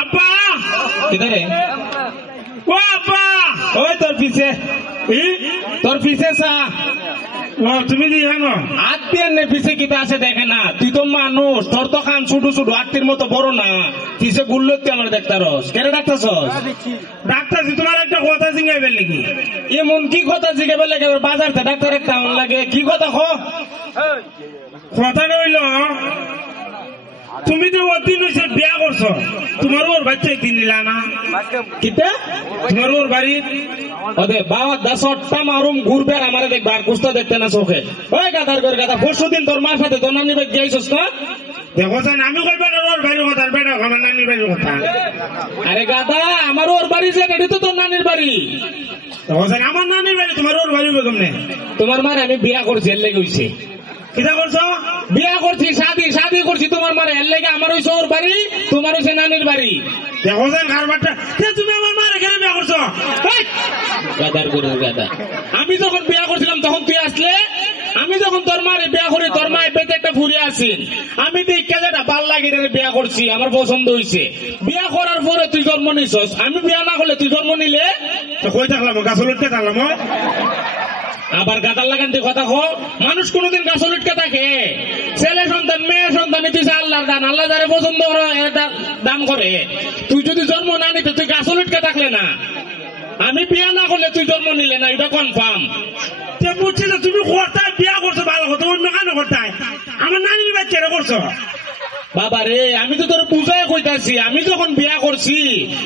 আব্বা কিধারে ও আব্বা ওই তোর পিছে চা ও তুমি কি জানো আত্মীয় নে পিছে কিতা আছে দেখে না তুই তো মানুষ তোর তো খান ছোট ছোট আত্মীর মতো বড় না পিছে গুল্লো তুই আমার দেখতারস কেন ডাক্তারছস ডাক্তার তোমার একটা কথা জিজ্ঞাসা নাকি এমন কি কথা জিজ্ঞাসা লাগে বাজারতে ডাক্তার একটা লাগে কি কথা কথাটা হইল তুমি তো অদিন হয়েছে বিয়া করছো তোমার ওর বাচ্চা দিন নিলা না কিতা তোমার ওর বাড়ি ওদের বাবা 10টা মারুম ঘুরবে আর আমারে দেখবে আর কুস্তা দেখতে না চোখে ওই গাদার করে গাদা পরশু দিন তোর মার সাথে তোর নানি বাড়ি গিয়েছিস না দেখো আমি কইবা ওর বাড়ির কথা বেটা আমার নানির বাড়ির কথা আরে গাদা আমার ওর বাড়ি যে এটি তো তোর নানির বাড়ি দেখো আমার নানির বাড়ি তোমার ওর বাড়ি কেমনে তোমার মার আমি বিয়া করছি এর লেগে হইছে কিতা করছো বিয়া করছি শাদি করছি তোমার মার এর লেগে আমার হইছে ওর বাড়ি তোমার হইছে নানির বাড়ি দেখো কারবারটা তুমি আমার মার এখানে বিয়া করছো গাদার করে গাদা আমি যখন বিয়া করছিলাম তখন তুই আসলে আমি যখন তোর মারে বিয়া করি তোর মায়ের পেটে একটা ফুরিয়ে আসিন আমি তো কেজাটা ভাল লাগে বিয়া করছি আমার পছন্দ হয়েছে বিয়া করার পরে তুই জন্ম নিছস আমি বিয়া না করলে তুই জন্ম নিলে কই থাকলাম গাছ উঠতে থাকলাম আবার গাদার লাগান তুই কথা কো মানুষ কোনোদিন গাছ উঠতে থাকে ছেলে সন্তান মেয়ে সন্তান নিতেছে আল্লাহর দান আল্লাহ যারে পছন্দ করে দান করে তুই যদি জন্ম না নিতে তুই গাছ উঠতে থাকলে না আমি বিয়া না করলে তুই জন্ম নিলে না এটা কনফার্ম বুঝছি না তুমি কোথায় বিয়া করছো ভালো কথা অন্য কেন কোথায় আমার নানির বাচ্চারা করছো বাবা রে আমি তো তোর পূজায় কইতাছি আমি যখন বিয়া করছি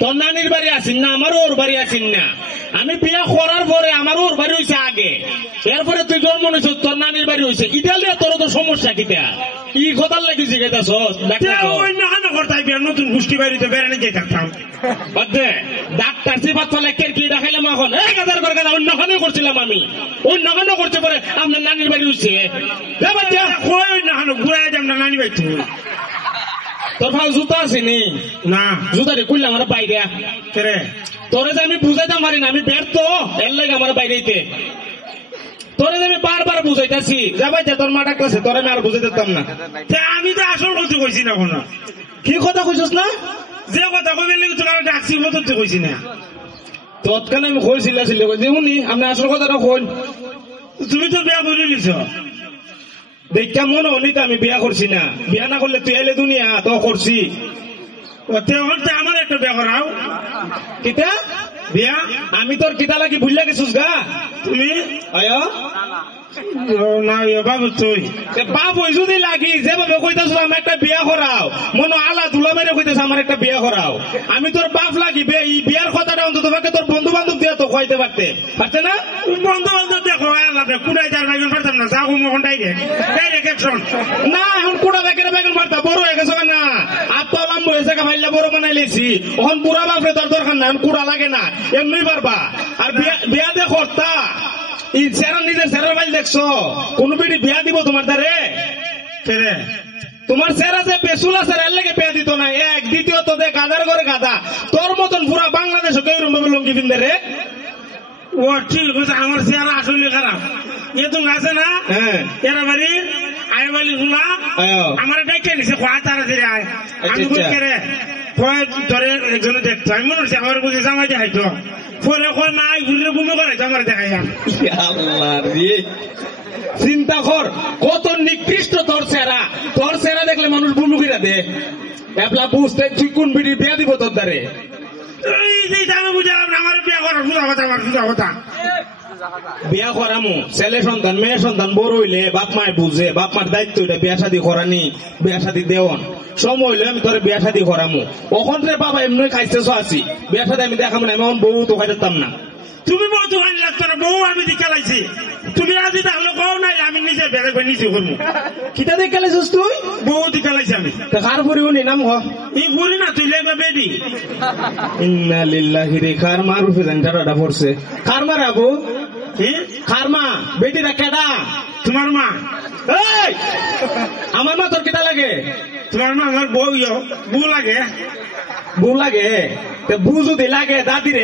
তোর নানির বাড়ি আসিন না আমারও ওর বাড়ি আসিন না আমি বিয়া করার পরে আমারও ওর বাড়ি হয়েছে আগে এরপরে তুই জন্ম নিছ তোর নানির বাড়ি হয়েছে ইটালি তোর তো সমস্যা কিতা কি কথার লাগি জিজ্ঞাসা নতুন গোষ্ঠী বাড়িতে বেড়ানি যাই থাকতাম ডাক্তার সিফাত লেখের কি দেখাইলাম এখন গাদার করে গাদা অন্যখানে করছিলাম আমি অন্যখানে করতে পারে আপনার নানির বাড়ি হয়েছে ঘুরাই যাম না নানি বাড়ি তোর ভালো জুতা আছে নি না জুতা রে কুললে আমার বাইরে কে তোরে যে আমি বুঝাইতে পারি না আমি ব্যর্থ এর লাগে আমার বাইরেতে তোরে যে আমি বারবার বুঝাইতেছি যাবাই তোর মা ডাকতেছে তোরে আমি আর বুঝাই দিতাম না আমি তো আসল কথা কইছি না কোনো কি কথা কইছিস না যে কথা কইবে লেগে তোমার ডাকছি মতো তো কইছি না তৎকালে আমি কইছিলাম শুনি আপনি আসল কথাটা কইন তুমি তো বিয়া করে নিছ দেখা মনে হলি তো আমি বিয়া করছি না বিয়া না করলে তুই এলে দুনিয়া তো করছি আমার একটা বিয়া করাও কিতা বিয়া আমি তোর কিতা লাগি ভুললা গেছিস গা তুমি আয় না বাবু তুই বাপ ওই যদি লাগি যেভাবে কইতেছ আমি একটা বিয়া করাও মনে আলা ধুলা মেরে কইতেছ আমার একটা বিয়া করাও আমি তোর বাপ লাগিবে এই বিয়ার কথাটা অন্তত তোর বন্ধু বান্ধব দিয়ে তো খাইতে পারতে না বন্ধু বান্ধব দেখো কুড়াই যার বেগুন পারতাম না যাও মখন ডাইরেক্ট অ্যাকশন না এখন কুড়া বেগুন পারতাম বড় হয়ে গেছে না আত্মা লম্ব হয়েছে ভাইলা বড় বানাই লেছি এখন পুরা বাপরে তোর দরকার না কুড়া লাগে না এমনি পারবা আর বিয়া দে করতা নিজের চেরার বাইল দেখছো কোন বিড়ি বিয়া দিব তোমার দ্বারে তোমার চেরা যে পেছুল আছে এর লেগে বিয়া দিত না এক দ্বিতীয়ত গাদার করে গাদা তোর মতন পুরা বাংলাদেশ কেউ ভাবে লঙ্গি বিন্দে রে ও ঠিক আছে আমার চেহারা আসলে খারাপ এ তুমি আছে না এরা বাড়ি আয় বাড়ি গুলা আমার ডাইকে নিছে তাড়াতাড়ি আয় আমি রে ধরে একজনে দেখতো আমি মনে হচ্ছে আমার বুঝে জামাই দেখাইতো পরে নাই ঘুরে বুমে করে আমার দেখাই চিন্তা কর কত নিকৃষ্ট তোর চেহারা দেখলে মানুষ বুলুকিরা দে এবলা বুঝতে তুই কোন বিড়ি বিয়া দিব তোর দ্বারে আমি বুঝলাম না আমার বিয়া করার সুদা কথা আমার সুদা কথা বিয়া করামু ছেলে সন্তান মেয়ে সন্তান বড় হইলে বাপ মায় বুঝে বাপ মার দায়িত্ব এটা বিয়া শাদী করানি বিয়া শাদী দেওয়ান সময় হইলে আমি তোর বিয়া শাদী করামু ওখান থেকে বাবা এমনি খাইতেছ আছি বিয়া শাদী আমি দেখাবো না আমি এখন বউ তো খাইতাম না তুমি বউ তো খাই লাগতো না বউ আমি দিয়ে খেলাইছি তুমি আজ তাহলে কও নাই আমি নিজে বেড়ে করে নিজে করবো কিতা দিয়ে খেলাইছিস তুই বউ দিয়ে খেলাইছি আমি কার পরিও নি নাম ই পুরি না তুই লেগে বেডি ইন্না লিল্লাহি রে কার মার উপরে জানটাটা পড়ছে কার মার আবু কার মা বেটিরা কেডা তোমার মা আমার মা তোর কেটা লাগে তোমার মা আমার বউ লাগে বউ লাগে বউ যদি লাগে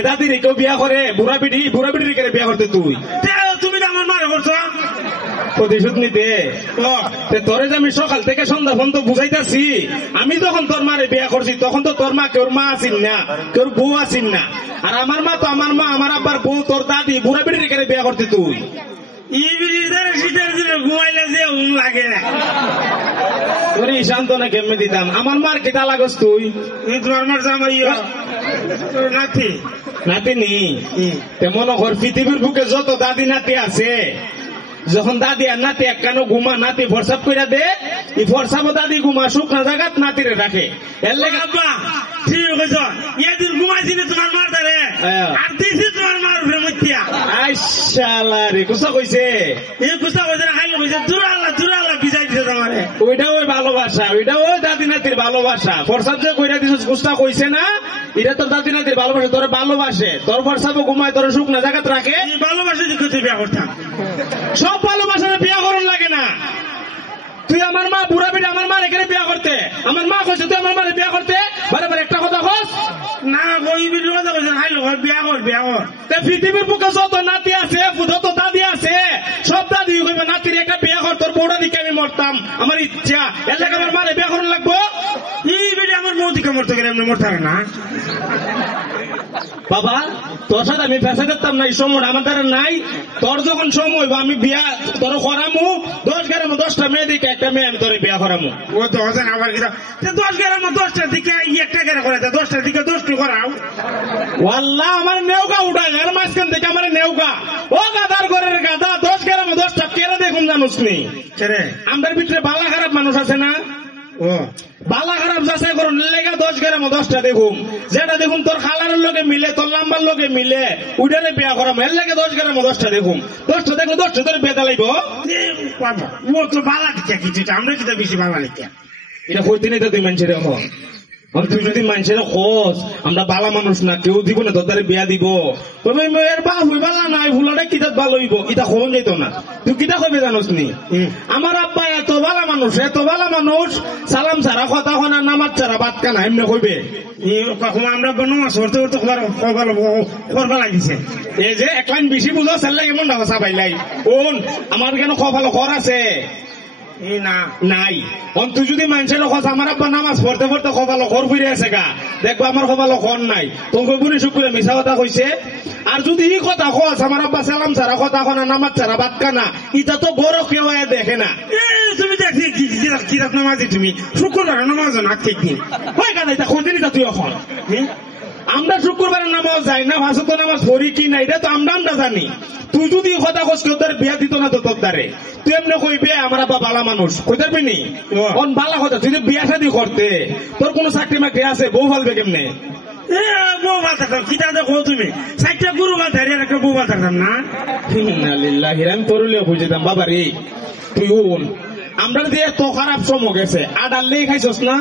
দাদিরে কেউ বিয়া করে বুড়া পিঠি করে বিয়া করতে তুই তুমি আমার মারে করছো প্রতিশোধ নিতে তোরে যে আমি সকাল থেকে সন্ধ্যা পর্যন্ত বুঝাইতেছি, আমি যখন তোর মারে বিয়া করছি তখন তো তোর মা কেউর মা আসিন না, কেউর বউ আসিন না। আর আমার মা তো আমার মা, আমার আব্বার বউ, তোর দাদি, বুড়া বিড়ির কেড়ে বিয়া করতি তুই। শীতের দিনে ঘুমাইলে যে লাগে তোর শান্ত না কেমনে দিতাম। আমার মার কেটা লাগস তুই? তোমার মার আমার নাতি নাতি নি তেমন ঘর পৃথিবীর বুকে যত দাদি নাতি আছে, যখন দাদি আর নাতি এক কানো ঘুমা, নাতি ফরসাপ করে দে, এই ফরসাপও দাদি ঘুমা শুকনা জায়গাত নাতিরে রাখে। এর লেগে আব্বা ঠিক হয়েছ, এদিন ঘুমাইছি তোমার মার ধারে আর দিছি তোমার মার উপরে মতিয়া। আইসালা রে কুসা কইছে, এই কুসা কইছে না, খাইলে কইছে দূর আল্লাহ বিজাই দিছে তোমারে। ওইটা ওই ভালোবাসা, ওইটা ওই দাদি নাতির ভালোবাসা। ফরসাপ যে কইরা দিছিস কুসা কইছে না, এটা তোর দাদি নাতির ভালোবাসা, তোর ভালোবাসে। তোর ফরসাপও ঘুমায়, তোর শুকনা জায়গাত রাখে। ভালোবাসে যে কোথায় বিয়া করতাম, সব ভালোবাসার বিয়া করুন লাগে না। তুই আমার মা, বুড়া বিড়ি আমার মার এখানে বিয়া করতে, আমার মা কইছে তুই আমার মারে বিয়া করতে, বারে একটা কথা কস না। ওই বিড়ির কথা কইছেন, হাইলো বিয়া কর। পৃথিবীর বুকে যত নাতি আছে, যত দাদি আছে, সব দাদি কইবে নাতির একটা বিয়া কর, তোর বউটা দিকে আমি মরতাম, আমার ইচ্ছা। এর লাগে আমার মারে বিয়া করুন লাগবো। এই বিড়ি আমার বউ দিকে মরতে গেলে এমনি মরতে না বাবা। তোর সাথে আমি ফেসে করতাম না, এই সময় আমার দ্বারা নাই। তোর যখন সময় আমি বিয়া তোর করামু, 10 গ্রাম 10টা মেয়ে দিকে একটা মেয়ে আমি তোর বিয়া করামু। ও তো হচ্ছে না আবার 10 গ্রাম 10টার দিকে একটা করে করে 10টার দিকে 10টি করাও। ওয়াল্লাহ আমার নেউকা উঠায়, আর মাঝখান থেকে আমার নেউকা। ও গাদার ঘরের গাদা, 10 গ্রাম 10টা কেরা দেখুন জানুস নি? আমাদের ভিতরে বালা খারাপ মানুষ আছে না? ও বালা খারাপ যাচাই করুন লেগে 10 গ্রাম 10টা দেখুন, যেটা দেখুন তোর খালারের লোকে মিলে, তোর লাম্বার লোকে মিলে, উইটারে বিয়া করাম। এর লেগে 10 গ্রাম 10টা দেখুন, 10টা দেখলে 10টা তোর বেদা লাগব। ও তো বালা দিকে কিছু, আমরা কিন্তু বেশি বালা লিখে এটা কইতে নেই তো তুই মানুষের এখন। তুই যদি মানুষের খোঁজ আমরা বালা মানুষ না, কেউ দিব না, তোর বিয়া দিব। তবে এর বা হই বালা নাই, ফুলাটা কিতাব ভালো হইব, এটা খোঁজ যেত না। তুই কিতা কবে জানোস নি? আমার আব্বা এত বালা মানুষ, সালাম ছাড়া কথা শোনা, নামাজ ছাড়া ভাত খানা, এমনি কইবে। আমরা নামাজ পড়তে পড়তে করবা লাগিছে। এই যে এক লাইন বেশি বুঝো, সেলে কেমন না চাবাই লাই কোন আমার কেন ভালো ঘর আছে নাই। তুই যদি মানুষের খোঁজ আমার আব্বা নামাজ পড়তে পড়তে খোভালো ঘর ফিরে আছে গা, দেখবো আমার খোভালো ঘর নাই, তোমাকে বুড়ি শুকুরে মিশা কথা কইছে। আর যদি ই কথা খোঁজ আমার আব্বা সালাম ছাড়া কথা খোনা, নামাজ ছাড়া ভাত খানা, ইটা তো বড় কেউ দেখে না। তুমি দেখি কিরাত নামাজি, তুমি শুক্রবার নামাজ না ঠিক দিন হয় কাদা, এটা খোঁজে নিতা তুই এখন। আমরা শুক্রবারের নামাজ যাই না, ভাষত নামাজ পড়ি কি না, এটা তো আমরা জানি। তুই যদি কথা খোঁজ কেউ তার বিয়া দিত না তো তোর দ্বারে, তুই এমনি কইবে আমার আব্বা বালা মানুষ, কই পারবি নি? বালা কথা, তুই বিয়া শাদী করতে তোর কোন চাকরি মাকরি আছে, বউ ফালবে কেমনে? বউ ভাল থাকতাম, কিতা দেখো তুমি 4টা গরু ভাল থাকি, একটা বউ ভাল থাকতাম না। হিরাম তরুলিও বুঝিতাম বাবা রে। তুই আমরা দিয়ে এত খারাপ সময় গেছে, আডার লেগে খাইছস না?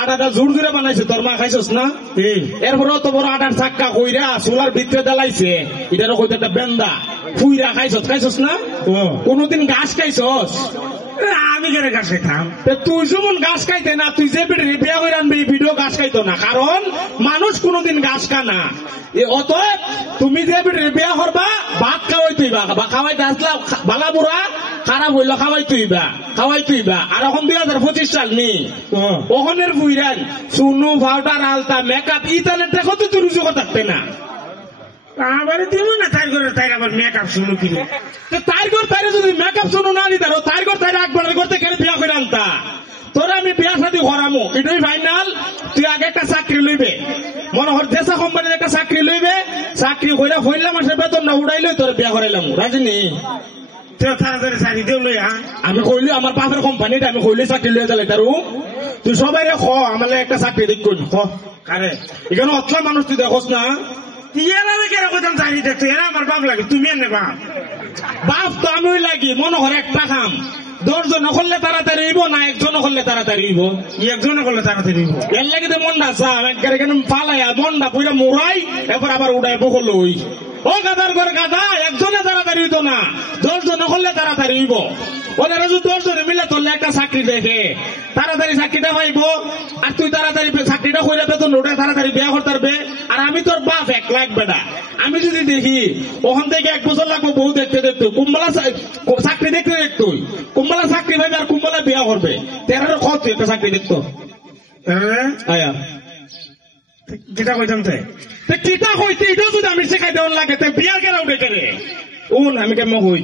আটাটা জোর জোরে বানাইছে, তোর মা খাইছস না? এরপরে অত বড় আটার চাক্কা কইরা চুলার ভিতরে দালাইছে, এটারও কইতে একটা বেন্দা ফুইরা খাইছস না? কোনদিন গাছ খাইছস? আমি কেন গাছ খাইতাম? তুই যেমন গাছ খাইতে না, তুই যে বিয়া করে আনবি ভিডিও গাছ খাইতো না, কারণ মানুষ কোনদিন গাছ খানা। অতএব তুমি যে বিয়া করবা, ভাত খাওয়াই তুইবা, খাওয়াইতে আসলা বালা বুড়া খারাপ হইলো, খাওয়াই তুইবা। আর এখন 2025 সাল নি, ওখানের বুইরান চুনু পাউডার আলতা মেকআপ ইতালে দেখো তো তুই রুজু থাকতে না। আবার দিব না তাই করে, তাই আবার মেকআপ শুরু কিনে, তাই করে তাই যদি মেকআপ শুরু না দিতে, তাই করে তাই একবার করতে কেন বিয়া করে আনতা? তোরা আমি বিয়া শাদী করামো, এটাই ফাইনাল। তুই আগে একটা চাকরি লইবে, মনে হর দেশা কোম্পানির একটা চাকরি লইবে, চাকরি কইরা হইলাম মাসের বেতন না উড়াইলে তোর বিয়া করাইলাম, রাজিনি? তাড়াতাড়ি চাকরি দেও লই। আমি কইলি আমার বাপের কোম্পানিটা, আমি কইলি চাকরি লইয়া যাই তারু। তুই সবাই রে খ আমার একটা চাকরি দিক কই খ কারে, এখানে অতলা মানুষ তুই দেখোস না? চাকরি দেখতো, এরা আমার বাপ লাগে, তুমি এনে বাপ তো আমি লাগি। মনে হর একটা কাম 10 জন করলে তাড়াতাড়ি হইব না, 1 জন করলে তাড়াতাড়ি হইব? 1 জন করলে তাড়াতাড়ি হইব। এর লাগে তো মনটা চাপ একবারে কেন পালাইয়া মনটা পুরা মোড়াই, এরপর আবার উড়াই বকল ওই ও গাদার ঘর গাদা একজনে তাড়াতাড়ি হইতো না 10 জনে করলে তাড়াতাড়ি হইব ওনারা যদি 10 জনে মিলে তোরলে একটা চাকরি দেখে তাড়াতাড়ি চাকরিটা পাইব আর তুই তাড়াতাড়ি চাকরিটা কইরা বেতন ওটা তাড়াতাড়ি বিয়া করতে পারবে আর আমি তোর বাপ 1 লাখ বেটা আমি যদি দেখি ওখান থেকে 1 বছর লাগবো বউ দেখতে দেখতে কুম্বলা চাকরি দেখতে দেখতো কুম্বলা চাকরি পাইবে আর কুম্বলা বিয়া করবে তেরারও কত একটা চাকরি দেখতো আয়া কিতা কইতাম তে কিতা কইতে এটাও যদি আমি শেখাই দেওয়ার লাগে বিয়ার কেন উঠে কেন উন আমি কেমন হই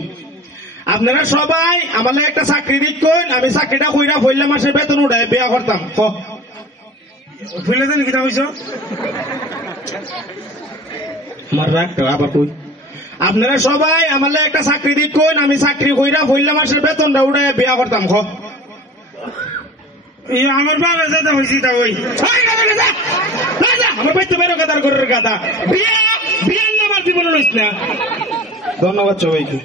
আপনারা সবাই আমার একটা চাকরি দিচ্ছেন আমি চাকরিটা কইরা ফইলা মাসের বেতন উঠাই বিয়া করতাম ফুলে জানি কিতা কইছ আমার রাখতে আবার কই আপনারা সবাই আমার একটা চাকরি দিচ্ছেন আমি চাকরি কইরা ফইলা মাসের বেতনটা উঠাই বিয়া করতাম আমার বাবা দাদা হয়েছি তা ওই আমার বাইতে বেরো গাদার ঘরের গাদা বিয়া বিয়ার নামার জীবনে লইস না ধন্যবাদ সবাইকে